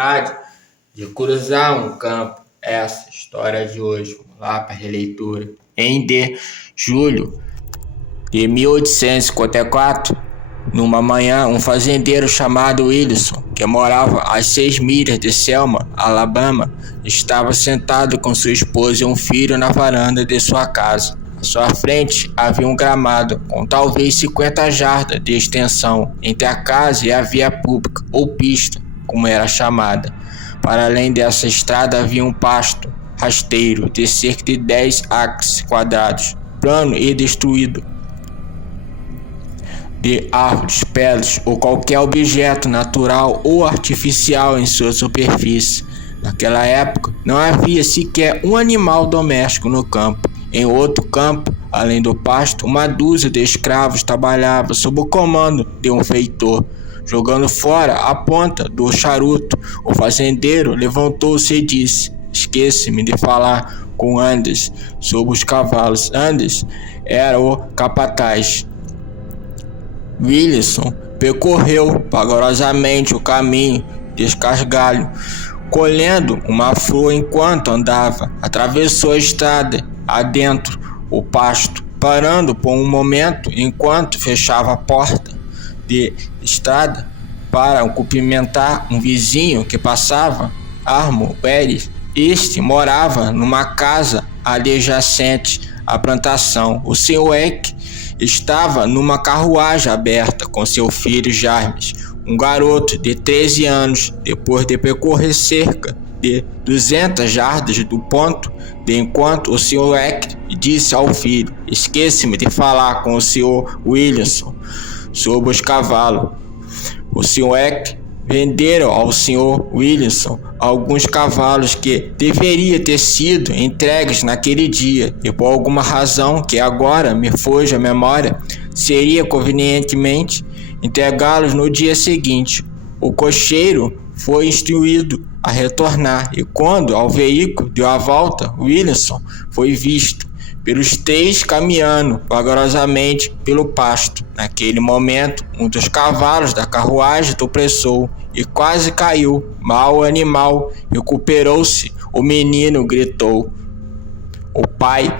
oportunidade de cruzar um campo. Essa história de hoje, vamos lá para a releitura. Em julho de 1854, numa manhã, um fazendeiro chamado Wilson, que morava a 6 milhas de Selma, Alabama, estava sentado com sua esposa e um filho na varanda de sua casa. À sua frente havia um gramado com talvez 50 jardas de extensão entre a casa e a via pública, ou pista, como era chamada. Para além dessa estrada havia um pasto rasteiro de cerca de 10 acres quadrados, plano e destruído de árvores, pedras ou qualquer objeto natural ou artificial em sua superfície. Naquela época, não havia sequer um animal doméstico no campo. Em outro campo, além do pasto, uma dúzia de escravos trabalhava sob o comando de um feitor, jogando fora a ponta do charuto. O fazendeiro levantou-se e disse: "Esqueci-me de falar com Andes sobre os cavalos." Andes era o capataz. Wilson percorreu vagarosamente o caminho descasgalho, colhendo uma flor enquanto andava. Atravessou a estrada adentro o pasto, parando por um momento enquanto fechava a porta de estrada para cumprimentar um vizinho que passava. Armo Pérez. Este morava numa casa adjacente à plantação. O Sr. Eck estava numa carruagem aberta com seu filho James, um garoto de 13 anos. Depois de percorrer cerca de 200 jardas do ponto de encontro, o Sr. Eck disse ao filho: "Esqueci-me de falar com o Sr. Wilson sobre os cavalos." O Sr. Eck venderam ao Sr. Wilson alguns cavalos que deveriam ter sido entregues naquele dia, e por alguma razão que agora me foge à memória, seria convenientemente entregá-los no dia seguinte. O cocheiro foi instruído a retornar, e quando ao veículo deu a volta, Wilson foi visto pelos 3 caminhando vagarosamente pelo pasto. Naquele momento, um dos cavalos da carruagem tropeçou e quase caiu. Mal o animal recuperou-se, o menino gritou: "O pai,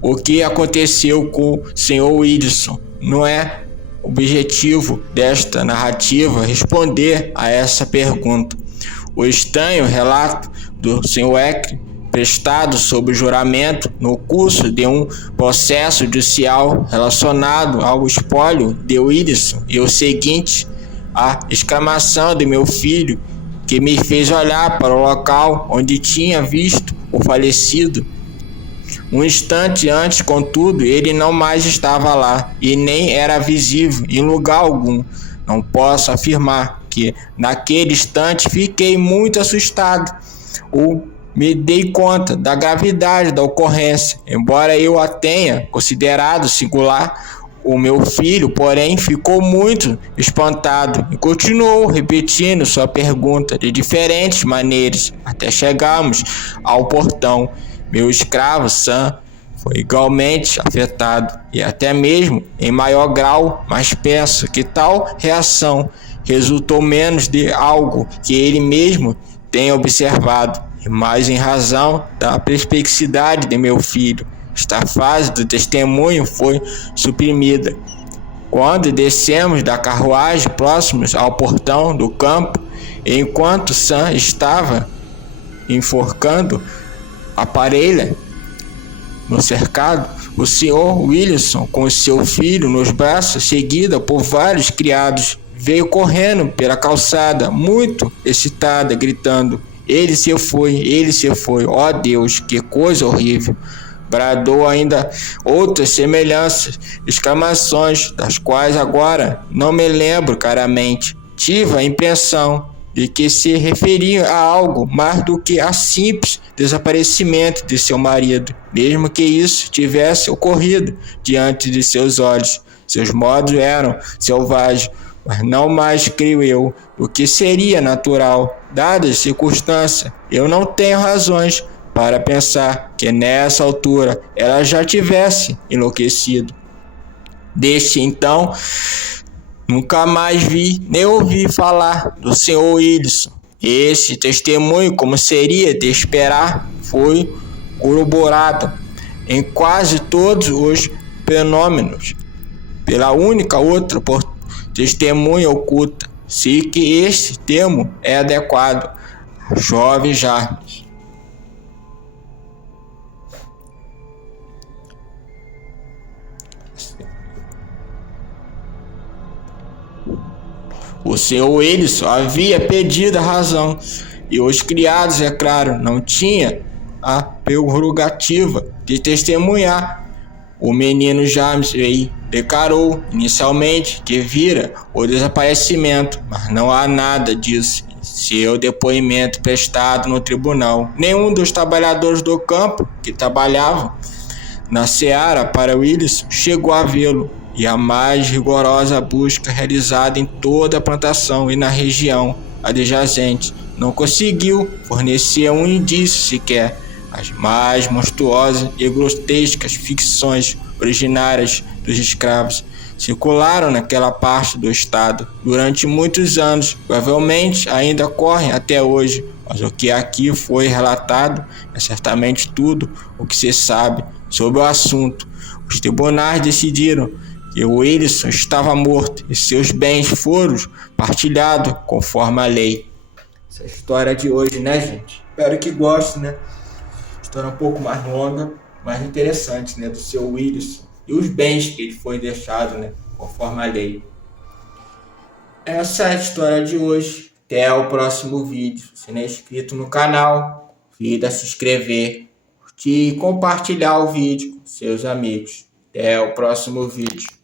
o que aconteceu com o Sr. Wilson?" Não é objetivo desta narrativa responder a essa pergunta. O estranho relato do Sr. Eck, prestado sob juramento no curso de um processo judicial relacionado ao espólio de Wilson, e o seguinte: a exclamação de meu filho, que me fez olhar para o local onde tinha visto o falecido. Um instante antes, contudo, ele não mais estava lá e nem era visível em lugar algum. Não posso afirmar que naquele instante fiquei muito assustado ou me dei conta da gravidade da ocorrência, embora eu a tenha considerado singular. O meu filho, porém, ficou muito espantado e continuou repetindo sua pergunta de diferentes maneiras até chegarmos ao portão. Meu escravo Sam foi igualmente afetado e até mesmo em maior grau, mas penso que tal reação resultou menos de algo que ele mesmo tenha observado, e mais em razão da perplexidade de meu filho. Esta fase do testemunho foi suprimida. Quando descemos da carruagem próximos ao portão do campo, enquanto Sam estava enforcando a parelha no cercado, o Sr. Wilson, com seu filho nos braços, seguida por vários criados, veio correndo pela calçada, muito excitada, gritando: ele se foi, ó Deus, que coisa horrível!" Bradou ainda outras semelhanças, exclamações, das quais agora não me lembro claramente. Tive a impressão de que se referia a algo mais do que a simples desaparecimento de seu marido, mesmo que isso tivesse ocorrido diante de seus olhos. Seus modos eram selvagens, mas não mais, creio eu, do que seria natural, dadas as circunstâncias. Eu não tenho razões para pensar que nessa altura ela já tivesse enlouquecido. Desde então, nunca mais vi nem ouvi falar do Sr. Wilson, Esse testemunho, como seria de esperar, foi corroborado em quase todos os fenômenos pela única outra testemunha oculta, se que este termo é adequado. Jovem Jarvis. O Sr. Wilson havia pedido a razão, e os criados, é claro, não tinham a prerrogativa de testemunhar. O menino James declarou inicialmente que vira o desaparecimento, mas não há nada disso em seu depoimento prestado no tribunal. Nenhum dos trabalhadores do campo que trabalhavam na seara para Wilson chegou a vê-lo, e a mais rigorosa busca realizada em toda a plantação e na região adjacente não conseguiu fornecer um indício sequer. As mais monstruosas e grotescas ficções originárias dos escravos circularam naquela parte do estado durante muitos anos, provavelmente ainda ocorrem até hoje, mas o que aqui foi relatado é certamente tudo o que se sabe sobre o assunto. Os tribunais decidiram que Wilson estava morto e seus bens foram partilhados conforme a lei. Essa é a história de hoje, né, gente? Espero que gostem, né? História um pouco mais longa, mais interessante, né, do seu Wilson e os bens que ele foi deixado, né, conforme a lei. Essa é a história de hoje. Até o próximo vídeo. Se não é inscrito no canal, convida a se inscrever, curtir e compartilhar o vídeo com seus amigos. Até o próximo vídeo.